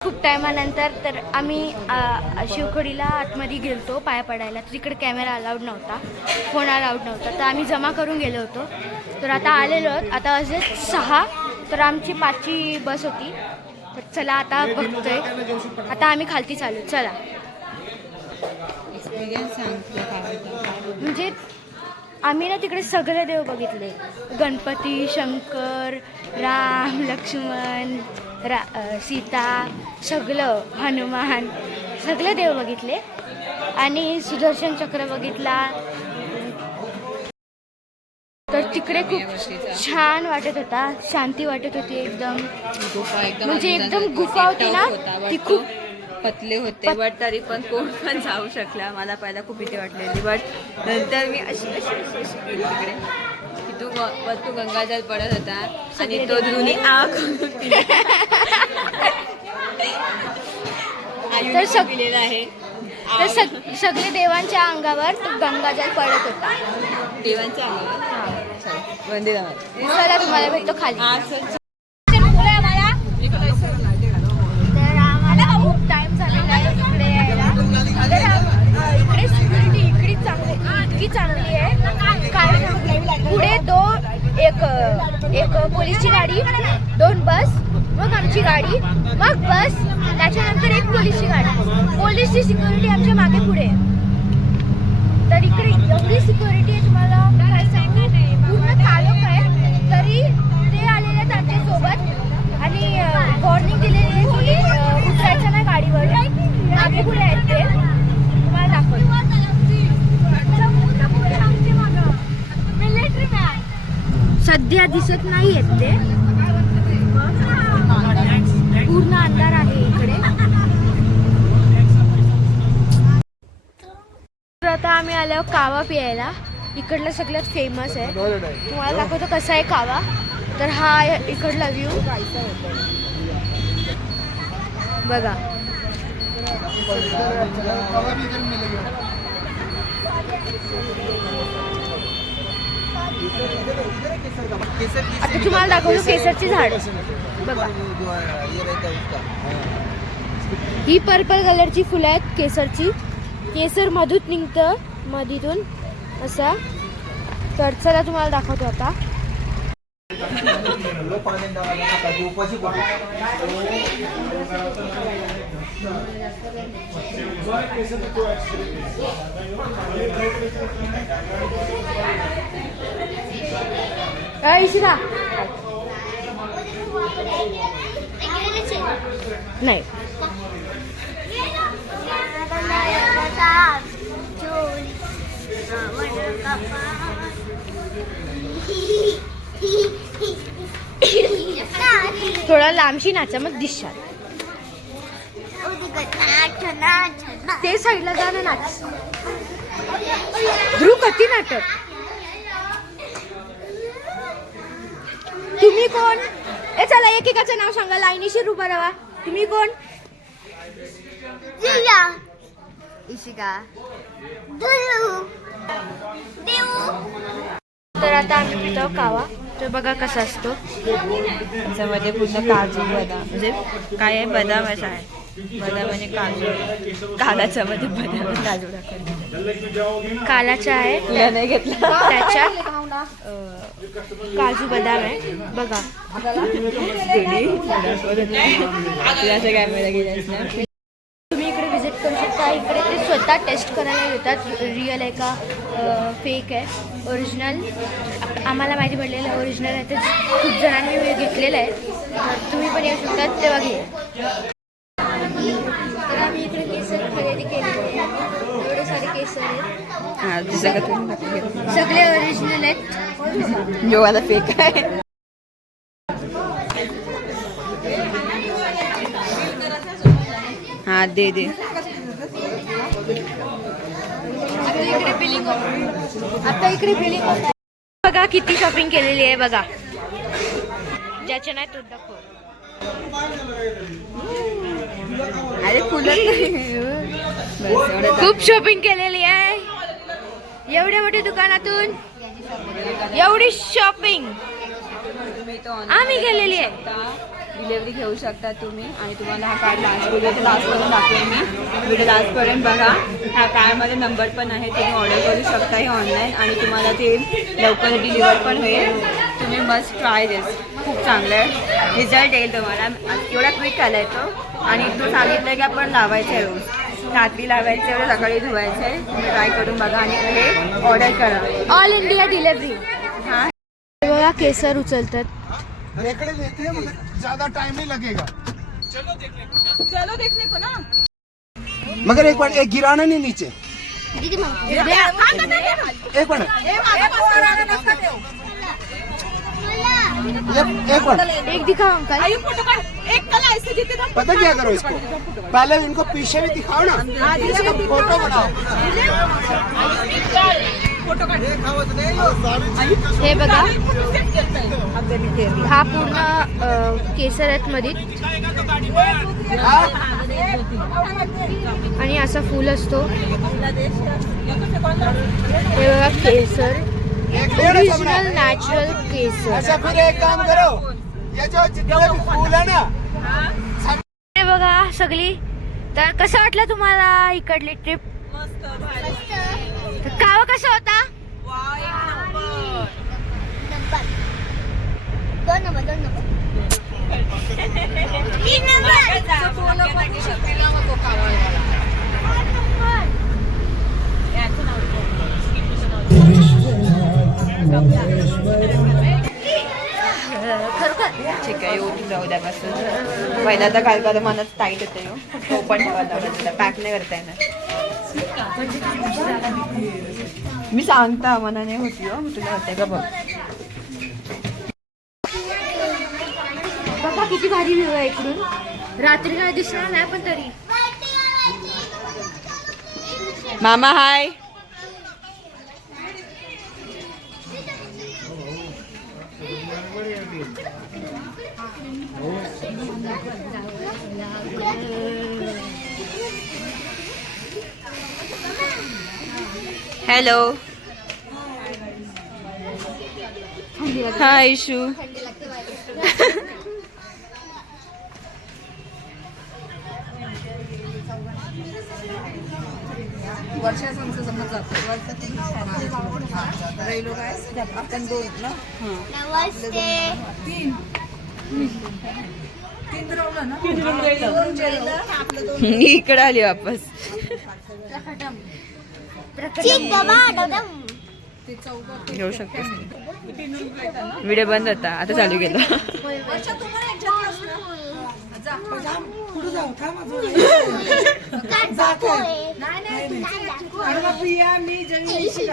खूप टायमानंतर तर आम्ही शिवखोडीला आतमध्ये गेलतो पाया पडायला. तिकडे कॅमेरा अलाउड नव्हता, फोन अलाउड नव्हता, तर आम्ही जमा करून गेलो होतो. तर आता आलेलो आहोत. आता असे 6 तर आमची 5ची बस होती. तर चला आता बघतोय. आता आम्ही खालती चालू. चला म्हणजे आम्ही ना तिकडे सगळे देव बघितले. गणपती, शंकर, राम, लक्ष्मण, सीता, सगळं, हनुमान, सगळे देव बघितले. आणि सुदर्शन चक्र बघितला. तर तिकडे खूप छान वाटत होता, शांती वाटत होती एकदम. म्हणजे एकदम गुफा होती ना, ती खूप पतले होते, बट तरी पण कोण पण जाऊ शकला. मला पहिला खूप भीती वाटलेली, बट नंतर मी अशी गेली तिकडे. तू गंगाजल पडत होता आणि तो धुनी आग पिलेला आहे. तर सगळे देवांच्या अंगावर तो गंगाजल पडत होता. देवांच्या अंगावर वंदे चला तुम्हाला भेटतो खाली. खूप टाइम झालेला आहे इकडे यायला. इकडे सिक्युरिटी इतकी चांगली आहे काय. पुढे एक पोलीसची गाडी, 2 बस, मग आमची गाडी, मग बस, त्याच्यानंतर एक पोलीसची गाडी. पोलीसची सिक्युरिटी आमच्या मागे पुढे. तर इकडे एवढी सिक्युरिटी आहे, तुम्हाला काय सांगू, पूर्ण कालोख आहे. तरी ते आलेले त्यांच्या सोबत आणि वॉर्निंग दिलेली आहे की उतरायचं नाही गाडीवर. मागे पुढे आहेत ते. तुम्हाला दाखवतो. सध्या दिसत नाही आहेत ते. पूर्ण अंधार आहे इकडे. तर आता आम्ही आलो कावा प्यायला. इकडलं सगळ्यात फेमस आहे. तुम्हाला दाखवतो कसा आहे कावा. तर हा इकडला व्ह्यू बघा. आता तुम्हाला दाखवतो केसरची झाड बघा. ही पर्पल कलरची फुलं आहेत केसरची. केसर मधून निघतं मधीतून असा. तर चला तुम्हाला दाखवतो आता. नाही थोडा लांबशी नाचा मग दिसशाल. ते साईडला जा ना नाच. ध्रुव कधी नाटक. तुम्ही कोण. चला एकेकाचं नाव सांगा. लाईनीशीर उभा राहा. तुम्ही कोण. इशिका. तर आता आम्ही पितो कावा. तर बघा कसा असतो. त्याच्यामध्ये पूर्ण काजू बदाम, म्हणजे काय आहे, बदाम असं आहे. बदाम म्हणजे काजू. कालाच्या मध्ये बदाम काजू टाकले. कालाचा आहे तुला नाही घेतला. त्याच्यात काजू बदाम आहे बघा. कॅमेरा गेला. तुम्ही इकडे विजिट करू शकता. इकडे ते स्वतः टेस्ट करायला येतात रिअल आहे का फेक आहे. ओरिजिनल आम्हाला माहिती पडलेलं आहे ओरिजिनल आहे. तर खूप जणांनी घेतलेलं आहे. तर तुम्ही पण येऊ शकता तेव्हा घे. तर आम्ही इकडे केसर खरेदी केली. एवढे सारे केसर आहेत. सगळे ओरिजिनल आहेत. जो वाला फेक आहे. हा दे. आता इकडे बिलिंग बघा. किती शॉपिंग केलेली आहे बघा. ज्याच्या नाही तो दाखव. अरे फुलं खूप शॉपिंग केलेली आहे. एवढ्या मोठ्या दुकानातून एवढी शॉपिंग आम्ही केलेली आहे. डिलेवरी घेऊ शकता तुम्ही. आणि तुम्हाला हा कार्ड लास्टपर्यंत दाखवेन मी. व्हिडिओ लास्टपर्यंत बघा. ह्या कार्डमध्ये नंबर पण आहे, तुम्ही ऑर्डर करू शकता हे ऑनलाईन आणि तुम्हाला ते लवकर डिलिव्हर पण होईल. तुम्ही मस्ट ट्राय दिस, खूप चांगलं आहे, रिझल्ट येईल तुम्हाला. एवढा क्विक आला आहे तो. आणि तो सांगितलं की आपण लावायचं आहे रोज, रात्री लावायचं आहे, सकाळी धुवायचं आहे. तुम्ही ट्राय करून बघा आणि हे ऑर्डर करा. All India delivery. हां बघा केसर उचलतात. रेकड़े देते हैं मगर ज्यादा टाइम नहीं लगेगा. चलो देखने को ना. मगर एक बार एक गिराना नहीं नीचे. दीदी मग एक मिनट एक मिनट. एक दिखाओ अंकल. पता क्या करो इसको, पहले इनको पीछे भी दिखाओ ना, इसका फोटो बनाओ. हे बघा, हा पूर्ण केसर आहेत मध्ये आणि असा फूल असतो. हे बघा केसर, ओरिजिनल नॅचरल केसर. अच्छा फिर एक काम करो, ये जो जितने भी फूल है ना. हे बघा सगळी. तर कसं वाटलं तुम्हाला इकडली ट्रिप? कावा कसा होता? ठीक आहे, येऊ जाऊ उद्यापासून. पहिला तर काय करा, मनात टाईट होतं येऊ, तो पण ठेवायला पॅक नाही करता येणार. मी सांगता मनाने होती हो, तुला होते का बघ. बघा किती भारी व्ह्यू आहे इकडून. रात्री काय दिसणार नाही पण तरी. मामा हाय. हॅलो. हाय इशू. इकडे आली वापस. घेऊ शकते. व्हिडिओ बंद होता, आता चालू केला. प्रिया मी जयश्री